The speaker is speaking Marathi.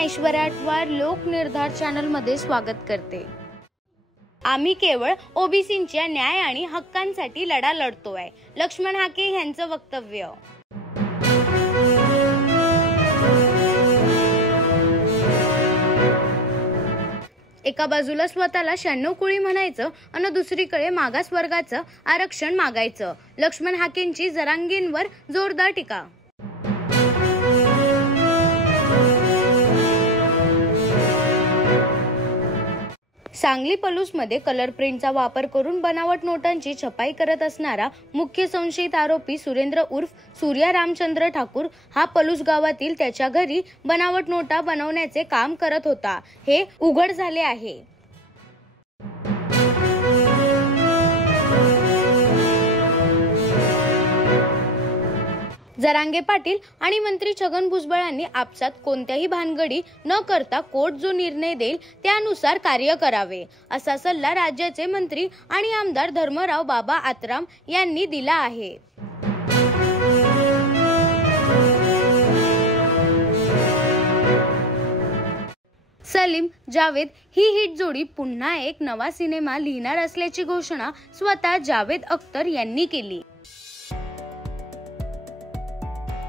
ऐश्वर्या अटवार लोकनिर्धार चॅनल मध्ये स्वागत करते। आम्ही केवळ ओबीसींच्या न्याय आणि हक्कांसाठी लढा लढतोय, लक्ष्मण हाके यांचं वक्तव्य। एका बाजूला स्वतःला 96 कुळी म्हणायचं आणि दुसरीकडे मागास वर्गाचं आरक्षण मागायचं, लक्ष्मण हाकेंची जरांगेंवर जोरदार टीका। सांगली पलूसमध्ये कलर प्रिंटचा वापर करून बनावट नोटांची छपाई करत असणारा मुख्य संशयित आरोपी सुरेंद्र उर्फ सूर्या रामचंद्र ठाकूर हा पलूस गावातील त्याच्या घरी बनावट नोटा बनवण्याचे काम करत होता, हे उघड झाले आहे। जरांगे पाटील आणि मंत्री छगन भुजबळांनी आपसात कोणत्याही भानगडी न करता कोर्ट जो निर्णय देईल त्यानुसार कार्य करावे, असा सल्ला राज्याचे मंत्री आणि आमदार धर्मराव बाबा आत्राम यांनी दिला आहे। सलीम जावेद ही हिट जोडी पुन्हा एक नवा सिनेमा लिहिणार असल्याची घोषणा स्वतः जावेद अख्तर यांनी केली।